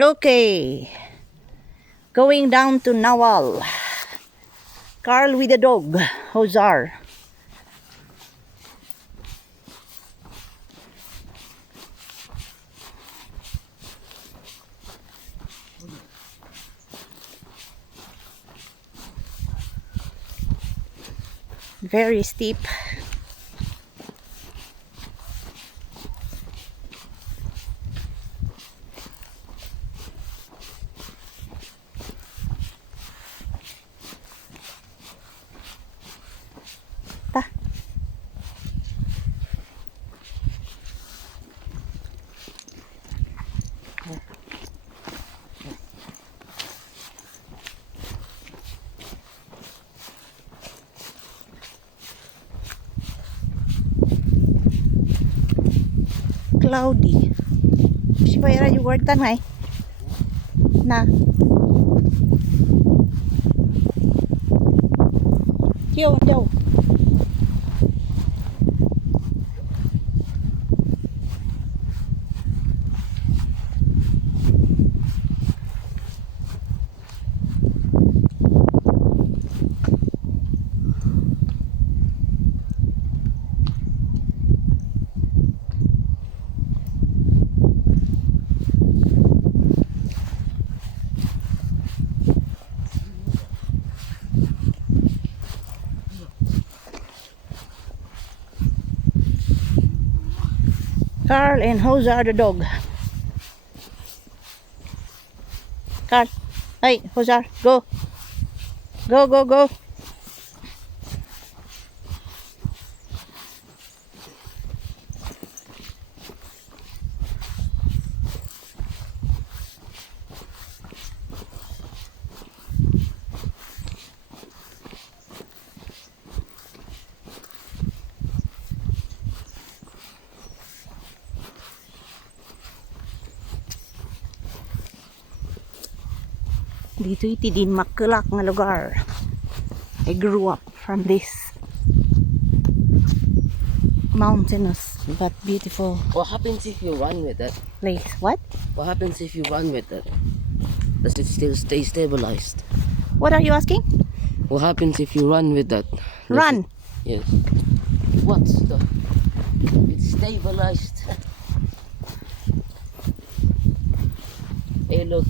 Okay, going down to Nawal. Carl with the dog, Hozar. Very steep. Ta. Cloudy. Siapa yung word tanay? Na. Yo, yo. Carl and Hozar the dog. Carl. Hey, Hozar, go. Go, go, go. Dito iti din makulak nga lugar. I grew up from this mountainous but beautiful What happens if you run with that? place. What? What happens if you run with that? Does it still stay stabilized? What are you asking? What happens if you run with that? Run. Yes. What's the... It's stabilized. Hey, look.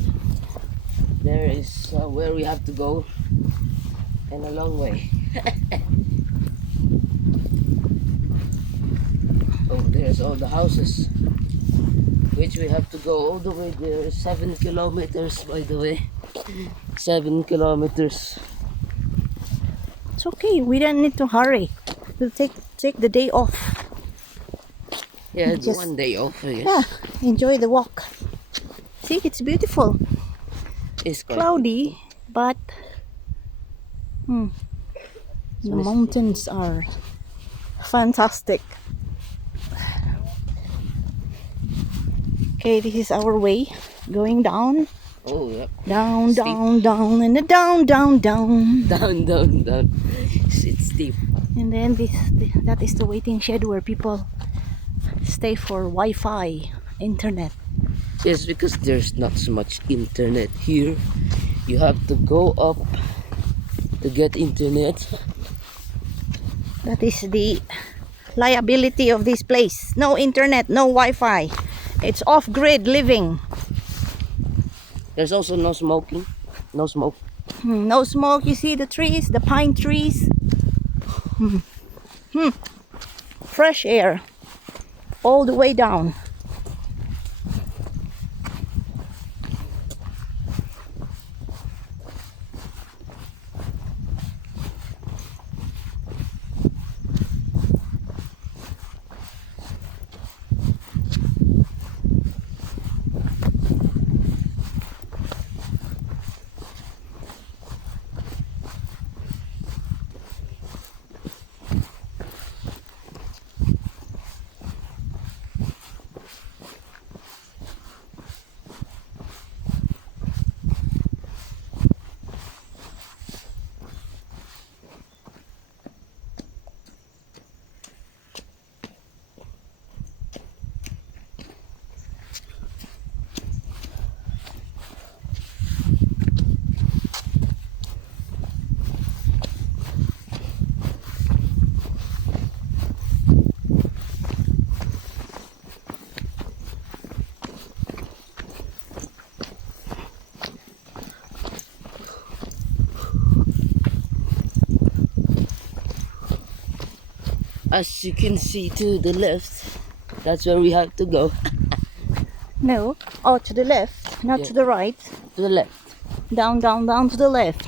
There is where we have to go. And a long way. Oh, there's all the houses. Which we have to go all the way there. 7 kilometers, by the way. 7 kilometers. It's okay. We don't need to hurry. We'll take the day off. Yeah, it's Just- 1 day off, I guess. Yeah, enjoy the walk. See, it's beautiful. It's quite Cloudy, but the misty. mountains are fantastic. Okay, this is our way going down, Oh, yep. down, Steep. down, down, and then down, down, down. Down, down, down. It's steep. And then that is the waiting shed where people stay for Wi-Fi, internet. Yes, because there's not so much internet here. You have to go up to get internet. That is the liability of this place. No internet, no Wi-Fi. It's off-grid living. There's also no smoking. No smoke. No smoke. You see the trees, the pine trees. Fresh air all the way down. As you can see to the left, that's where we have to go. No. Oh, to the left, not Yeah. to the right. To the left. Down, down, down to the left.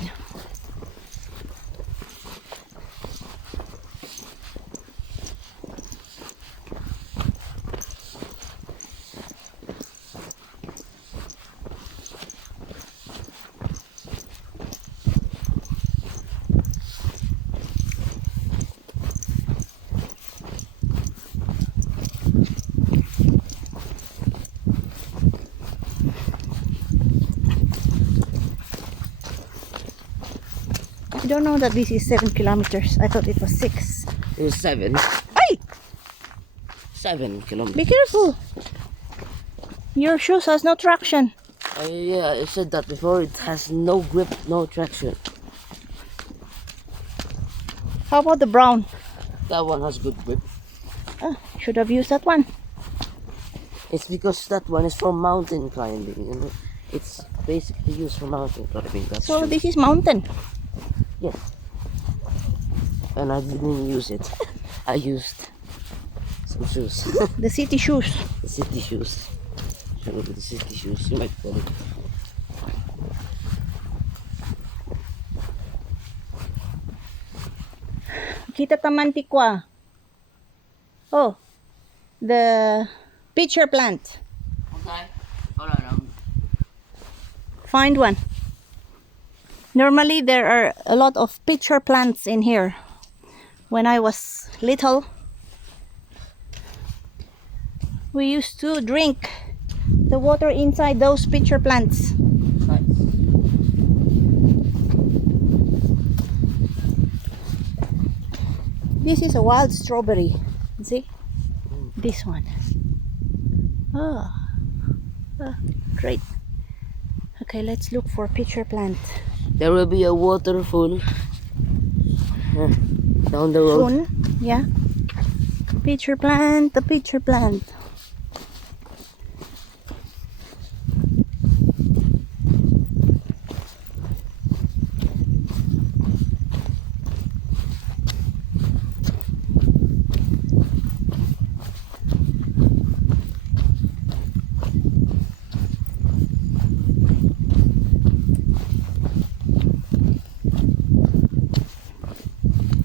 I don't know that this is 7 kilometers. I thought it was 6. It was 7. Hey! 7 kilometers. Be careful. Your shoes has no traction. Yeah, I said that before. It has no grip, no traction. How about the brown? That one has good grip. Should have used that one. It's because that one is for mountain climbing. You know, it's basically used for mountain climbing. That's So true. this is mountain. Yes. And I didn't use it. I used some shoes. The city shoes. The city shoes. The city shoes, you might call it. Kita taman tikwa. Oh, the pitcher plant. Okay. Hold on. Find one. Normally there are a lot of pitcher plants in here. When I was little, we used to drink the water inside those pitcher plants. Nice. This is a wild strawberry. See? This one. Oh, great. Okay, let's look for pitcher plant. There will be a waterfall down the road. Soon, yeah. Pitcher plant, the pitcher plant.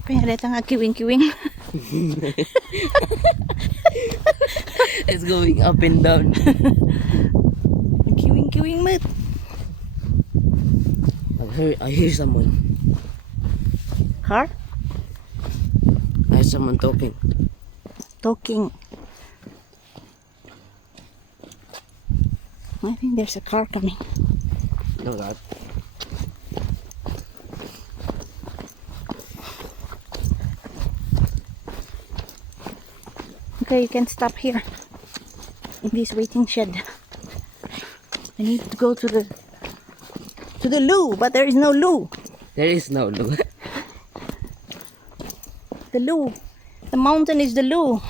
Pengalita nga kiwing-kiwing. It's going up and down. Kiwing-kiwing mat. I hear someone. Car? I hear someone talking. Talking. I think there's a car coming. No, that. Okay, you can stop here in this waiting shed. I need to go to the loo, but there is no loo. There is no loo. The loo. The mountain is the loo.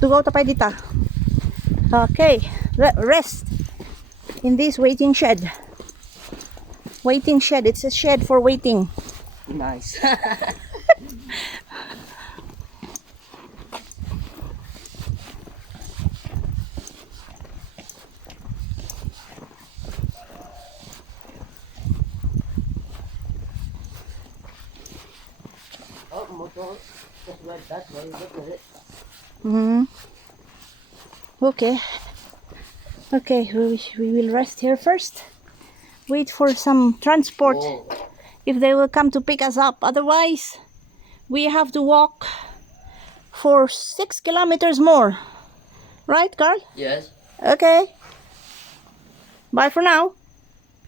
Tugaw tapay dita. Okay, rest in this waiting shed. Waiting shed. It's a shed for waiting. Nice. Oh, motor. Just like that way. Look at it. Okay. Okay, we will rest here first. Wait for some transport Oh. if they will come to pick us up. Otherwise, we have to walk for 6 kilometers more. Right, Carl? Yes. Okay. Bye for now.